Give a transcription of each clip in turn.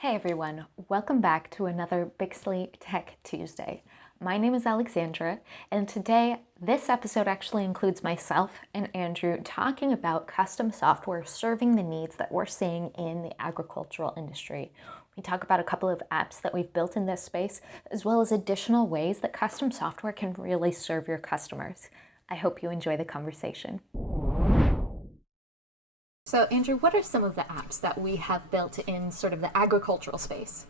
Hey everyone, welcome back to another Bixley Tech Tuesday. My name is Alexandra, and today this episode actually includes myself and Andrew talking about custom software serving the needs that we're seeing in the agricultural industry. We talk about a couple of apps that we've built in this space, as well as additional ways that custom software can really serve your customers. I hope you enjoy the conversation. So, Andrew, what are some of the apps that we have built in sort of the agricultural space?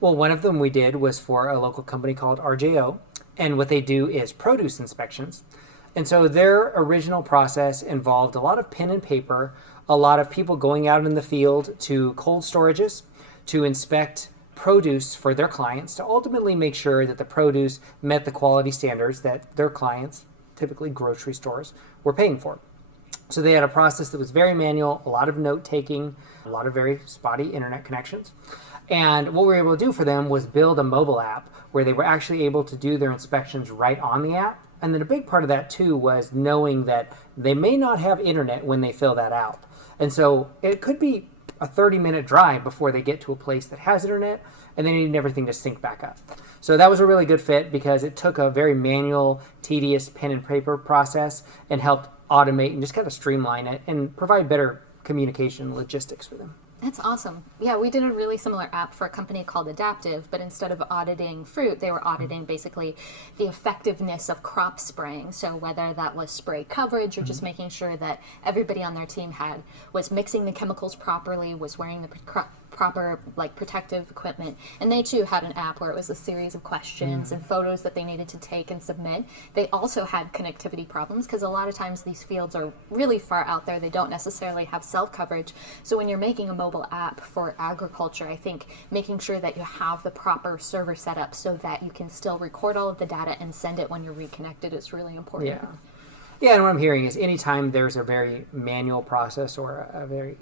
Well, one of them we did was for a local company called RJO, and what they do is produce inspections. And so their original process involved a lot of pen and paper, a lot of people going out in the field to cold storages to inspect produce for their clients to ultimately make sure that the produce met the quality standards that their clients, typically grocery stores, were paying for. So they had a process that was very manual, a lot of note taking, a lot of very spotty internet connections. And what we were able to do for them was build a mobile app where they were actually able to do their inspections right on the app. And then a big part of that too was knowing that they may not have internet when they fill that out. And so it could be a 30-minute drive before they get to a place that has internet, and they need everything to sync back up. So that was a really good fit because it took a very manual, tedious pen and paper process and helped automate and just kind of streamline it and provide better communication logistics for them. That's awesome. Yeah, we did a really similar app for a company called Indepth, but instead of auditing fruit, they were auditing basically the effectiveness of crop spraying. So whether that was spray coverage or just making sure that everybody on their team was mixing the chemicals properly, was wearing the proper protective equipment. And they too had an app where it was a series of questions and photos that they needed to take and submit. They also had connectivity problems because a lot of times these fields are really far out there. They don't necessarily have cell coverage. So when you're making a mobile app for agriculture, I think making sure that you have the proper server set up so that you can still record all of the data and send it when you're reconnected is really important. Yeah, and what I'm hearing is anytime there's a very manual process or a very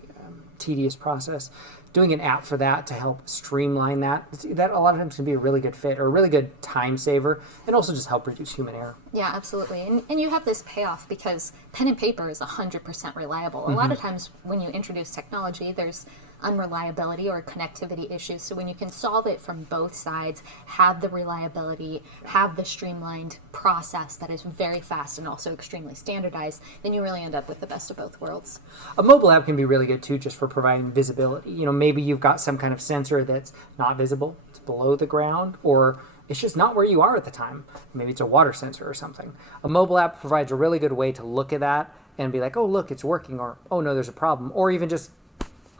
tedious process, doing an app for that to help streamline that a lot of times can be a really good fit or a really good time saver and also just help reduce human error. Yeah, absolutely. And you have this payoff because pen and paper is 100% reliable. A lot of times when you introduce technology, there's unreliability or connectivity issues. So when you can solve it from both sides, have the reliability, have the streamlined process that is very fast and also extremely standardized, then you really end up with the best of both worlds. A mobile app can be really good too just for providing visibility. You know, maybe you've got some kind of sensor that's not visible, it's below the ground, or it's just not where you are at the time. Maybe it's a water sensor or something. A mobile app provides a really good way to look at that and be like, oh, look, it's working, or oh, no, there's a problem, or even just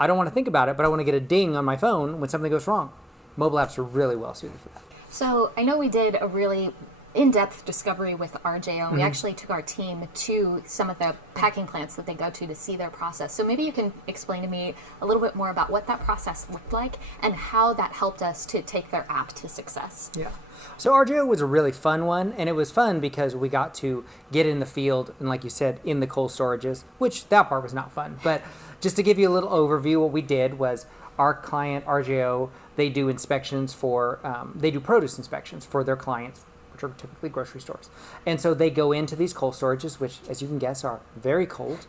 I don't want to think about it, but I want to get a ding on my phone when something goes wrong. Mobile apps are really well suited for that. So I know we did a really in-depth discovery with RJO. We actually took our team to some of the packing plants that they go to see their process. So maybe you can explain to me a little bit more about what that process looked like and how that helped us to take their app to success. Yeah. So RJO was a really fun one, and it was fun because we got to get in the field and, like you said, in the cold storages, which that part was not fun. But just to give you a little overview, what we did was our client, RJO, they do inspections they do produce inspections for their clients, which are typically grocery stores. And so they go into these cold storages, which, as you can guess, are very cold,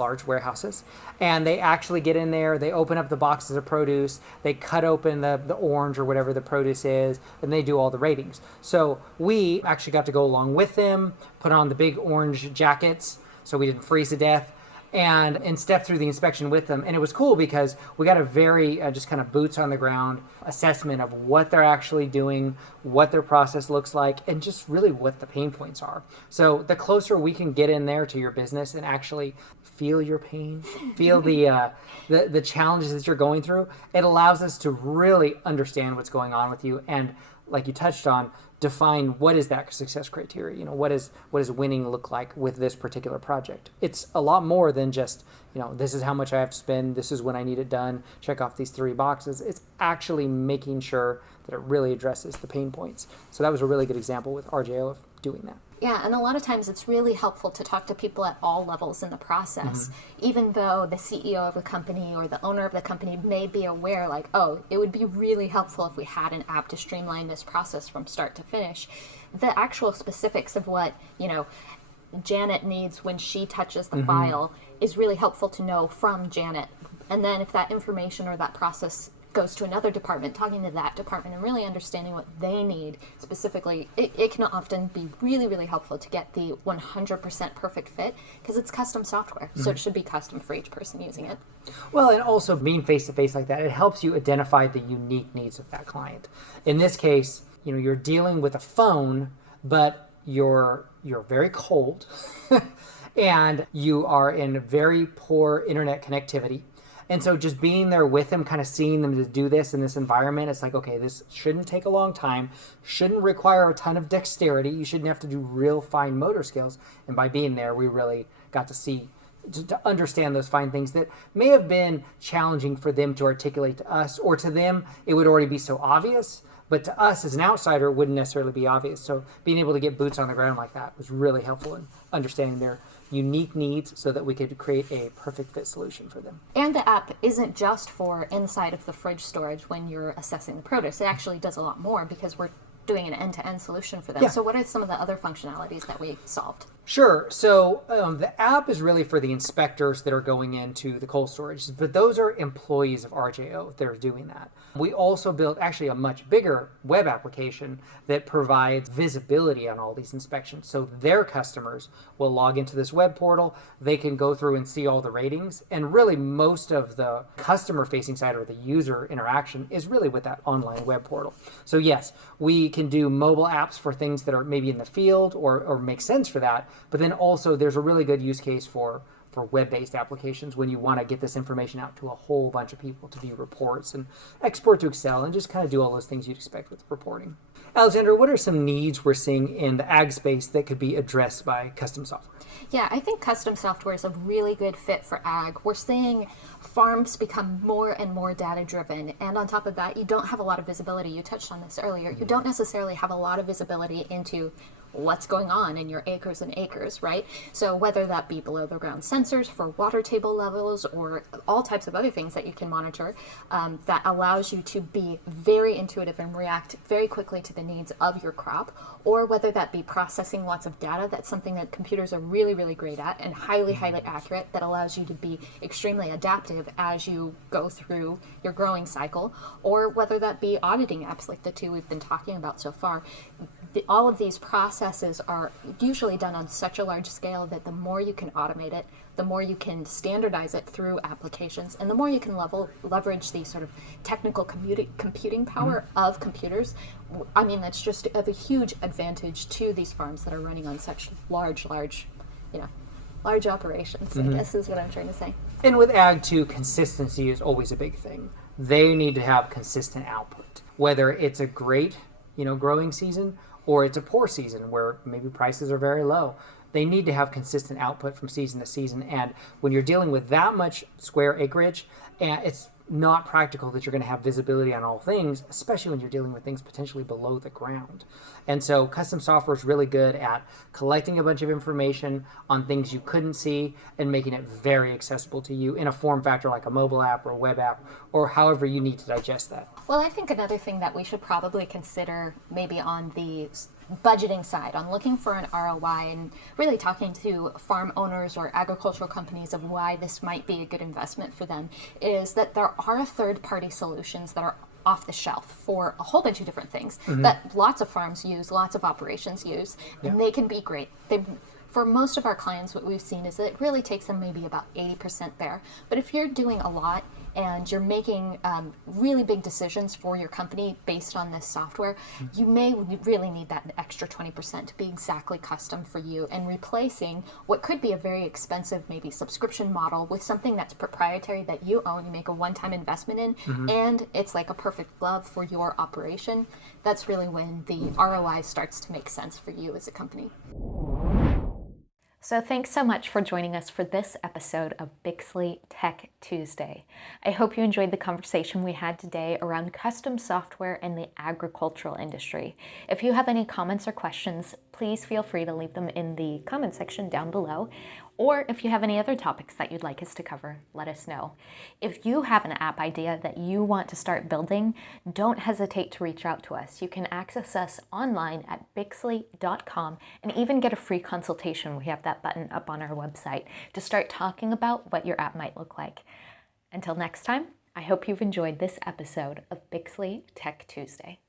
large warehouses, and they actually get in there, they open up the boxes of produce, they cut open the orange or whatever the produce is, and they do all the ratings. So we actually got to go along with them, put on the big orange jackets so we didn't freeze to death, and step through the inspection with them. And it was cool because we got a very just kind of boots on the ground assessment of what they're actually doing, what their process looks like, and just really what the pain points are. So the closer we can get in there to your business and actually feel your pain, feel the challenges that you're going through, it allows us to really understand what's going on with you and, like you touched on, define what is that success criteria. You know, what does winning look like with this particular project? It's a lot more than just, this is how much I have to spend, this is when I need it done, check off these 3 boxes. It's actually making sure that it really addresses the pain points. So that was a really good example with RJO of doing that. Yeah, and a lot of times it's really helpful to talk to people at all levels in the process, even though the CEO of the company or the owner of the company may be aware, like, oh, it would be really helpful if we had an app to streamline this process from start to finish. The actual specifics of what, Janet needs when she touches the file is really helpful to know from Janet. And then if that information or that process goes to another department, talking to that department and really understanding what they need specifically, it can often be really, really helpful to get the 100% perfect fit because it's custom software. So it should be custom for each person using it. Well, and also being face-to-face like that, it helps you identify the unique needs of that client. In this case, you're dealing with a phone, but you're very cold and you are in very poor internet connectivity. And so just being there with them, kind of seeing them to do this in this environment, it's like, okay, this shouldn't take a long time, shouldn't require a ton of dexterity. You shouldn't have to do real fine motor skills. And by being there, we really got to see, to understand those fine things that may have been challenging for them to articulate to us, or to them, it would already be so obvious. But to us as an outsider, it wouldn't necessarily be obvious. So being able to get boots on the ground like that was really helpful in understanding their unique needs so that we could create a perfect fit solution for them. And the app isn't just for inside of the fridge storage when you're assessing the produce. It actually does a lot more because we're doing an end-to-end solution for them. Yeah. So what are some of the other functionalities that we solved? Sure. So the app is really for the inspectors that are going into the cold storage, but those are employees of RJO that are doing that. We also built actually a much bigger web application that provides visibility on all these inspections. So their customers will log into this web portal, they can go through and see all the ratings, and really most of the customer-facing side or the user interaction is really with that online web portal. So yes, we can do mobile apps for things that are maybe in the field or make sense for that, but then also there's a really good use case for web-based applications when you want to get this information out to a whole bunch of people to view reports and export to Excel and just kind of do all those things you'd expect with reporting. Alexandra, what are some needs we're seeing in the ag space that could be addressed by custom software? Yeah, I think custom software is a really good fit for ag. We're seeing farms become more and more data-driven, and on top of that, you don't have a lot of visibility. You touched on this earlier. You don't necessarily have a lot of visibility into what's going on in your acres and acres, right? So whether that be below the ground sensors for water table levels or all types of other things that you can monitor, that allows you to be very intuitive and react very quickly to the needs of your crop, or whether that be processing lots of data, that's something that computers are really, really great at and highly, highly accurate, that allows you to be extremely adaptive as you go through your growing cycle, or whether that be auditing apps like the two we've been talking about so far. All of these processes are usually done on such a large scale that the more you can automate it, the more you can standardize it through applications, and the more you can leverage the sort of technical computing power of computers. I mean, that's just of a huge advantage to these farms that are running on such large operations, I guess is what I'm trying to say. And with ag too, consistency is always a big thing. They need to have consistent output, whether it's a great, growing season or it's a poor season where maybe prices are very low. They need to have consistent output from season to season. And when you're dealing with that much square acreage, it's not practical that you're going to have visibility on all things, especially when you're dealing with things potentially below the ground. And so custom software is really good at collecting a bunch of information on things you couldn't see and making it very accessible to you in a form factor like a mobile app or a web app or however you need to digest that. Well, I think another thing that we should probably consider maybe on the budgeting side, on looking for an ROI and really talking to farm owners or agricultural companies of why this might be a good investment for them, is that there are third-party solutions that are off the shelf for a whole bunch of different things that lots of farms use, lots of operations use, and they can be great. For most of our clients, what we've seen is that it really takes them maybe about 80% there. But if you're doing a lot and you're making really big decisions for your company based on this software, you may really need that extra 20% to be exactly custom for you and replacing what could be a very expensive maybe subscription model with something that's proprietary that you own, you make a one-time investment in, and it's like a perfect glove for your operation. That's really when the ROI starts to make sense for you as a company. So thanks so much for joining us for this episode of Bixley Tech Tuesday. I hope you enjoyed the conversation we had today around custom software in the agricultural industry. If you have any comments or questions, please feel free to leave them in the comment section down below. Or if you have any other topics that you'd like us to cover, let us know. If you have an app idea that you want to start building, don't hesitate to reach out to us. You can access us online at bixley.com and even get a free consultation. We have that button up on our website to start talking about what your app might look like. Until next time, I hope you've enjoyed this episode of Bixley Tech Tuesday.